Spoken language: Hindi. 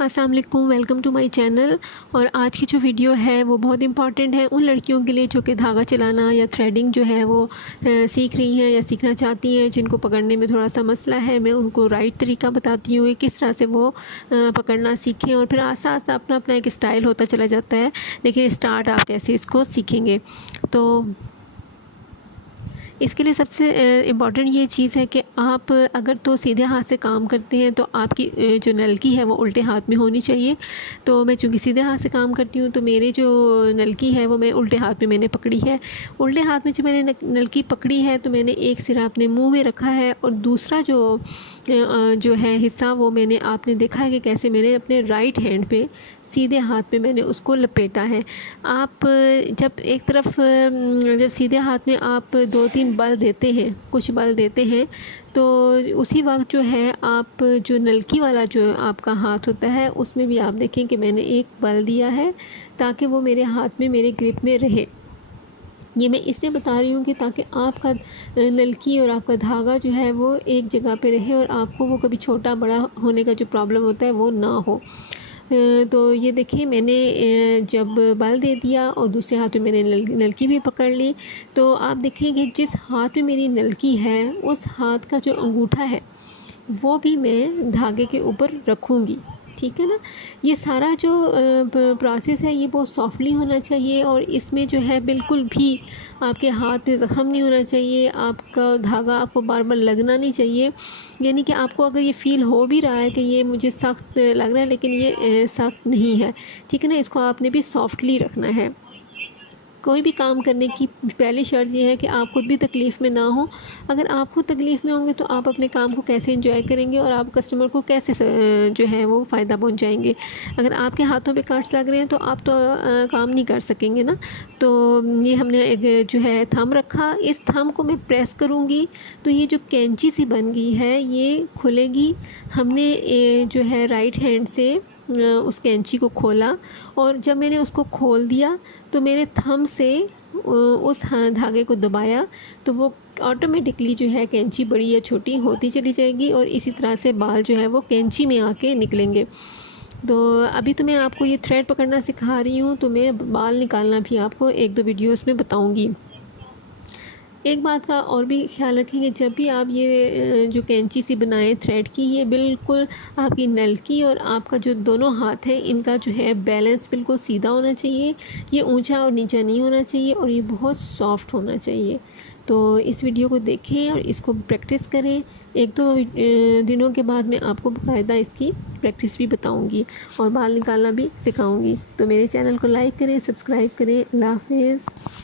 अस्सलाम वालेकुम, वेलकम टू माय चैनल। और आज की जो वीडियो है वो बहुत इंपॉर्टेंट है उन लड़कियों के लिए जो कि धागा चलाना या थ्रेडिंग जो है वो सीख रही हैं या सीखना चाहती हैं, जिनको पकड़ने में थोड़ा सा मसला है। मैं उनको राइट तरीका बताती हूँ कि किस तरह से वो पकड़ना सीखें, और फिर आस्ता आस्ता अपना अपना एक स्टाइल होता चला जाता है, लेकिन स्टार्ट आप कैसे इसको सीखेंगे। तो इसके लिए सबसे इम्पॉर्टेंट ये चीज़ है कि आप अगर तो सीधे हाथ से काम करते हैं तो आपकी जो नलकी है वो उल्टे हाथ में होनी चाहिए। तो मैं चूँकि सीधे हाथ से काम करती हूँ तो मेरी जो नलकी है वो मैं उल्टे हाथ में मैंने पकड़ी है। उल्टे हाथ में जब मैंने नलकी पकड़ी है तो मैंने एक सिरा अपने मुंह में रखा है, और दूसरा जो है हिस्सा वो मैंने आपने देखा है कि कैसे मैंने अपने राइट हैंड पे सीधे हाथ पे मैंने उसको लपेटा है। आप जब एक तरफ जब सीधे हाथ में आप 2-3 बल देते हैं, कुछ बल देते हैं, तो उसी वक्त जो है आप जो नलकी वाला जो आपका हाथ होता है उसमें भी आप देखें कि मैंने एक बल दिया है ताकि वो मेरे हाथ में मेरे ग्रिप में रहे। ये मैं इसलिए बता रही हूँ कि ताकि आपका नलकी और आपका धागा जो है वो एक जगह पे रहे और आपको वो कभी छोटा बड़ा होने का जो प्रॉब्लम होता है वो ना हो। तो ये देखिए मैंने जब बल दे दिया और दूसरे हाथ में मैंने नलकी भी पकड़ ली, तो आप देखेंगे जिस हाथ में मेरी नलकी है उस हाथ का जो अंगूठा है वो भी मैं धागे के ऊपर रखूँगी। ठीक है ना। ये सारा जो प्रोसेस है ये बहुत सॉफ्टली होना चाहिए, और इसमें जो है बिल्कुल भी आपके हाथ पे ज़ख़म नहीं होना चाहिए, आपका धागा आपको बार बार लगना नहीं चाहिए। यानी कि आपको अगर ये फ़ील हो भी रहा है कि ये मुझे सख्त लग रहा है, लेकिन ये सख्त नहीं है। ठीक है ना। इसको आपने भी सॉफ्टली रखना है। कोई भी काम करने की पहली शर्त ये है कि आप खुद भी तकलीफ़ में ना हो। अगर आप खुद तकलीफ़ में होंगे तो आप अपने काम को कैसे एंजॉय करेंगे और आप कस्टमर को कैसे जो है वो फ़ायदा पहुंचाएंगे। अगर आपके हाथों पे कट्स लग रहे हैं तो आप तो काम नहीं कर सकेंगे ना। तो ये हमने एक जो है थंब रखा, इस थंब को मैं प्रेस करूँगी तो ये जो कैंची सी बन गई है ये खुलेगी। हमने जो है राइट हैंड से उस कैंची को खोला, और जब मैंने उसको खोल दिया तो मेरे थंब से उस धागे को दबाया तो वो ऑटोमेटिकली जो है कैंची बड़ी या छोटी होती चली जाएगी, और इसी तरह से बाल जो है वो कैंची में आके निकलेंगे। तो अभी तो मैं आपको ये थ्रेड पकड़ना सिखा रही हूँ, तो मैं बाल निकालना भी आपको 1-2 वीडियोस में बताऊँगी। एक बात का और भी ख्याल रखें कि जब भी आप ये जो कैंची सी बनाएं थ्रेड की, ये बिल्कुल आपकी नलकी और आपका जो दोनों हाथ हैं इनका जो है बैलेंस बिल्कुल सीधा होना चाहिए। ये ऊंचा और नीचा नहीं होना चाहिए, और ये बहुत सॉफ्ट होना चाहिए। तो इस वीडियो को देखें और इसको प्रैक्टिस करें। 1-2 दिनों के बाद मैं आपको बाकायदा इसकी प्रैक्टिस भी बताऊँगी और बाल निकालना भी सिखाऊँगी। तो मेरे चैनल को लाइक करें, सब्सक्राइब करें। अल्लाह हाफ़िज़।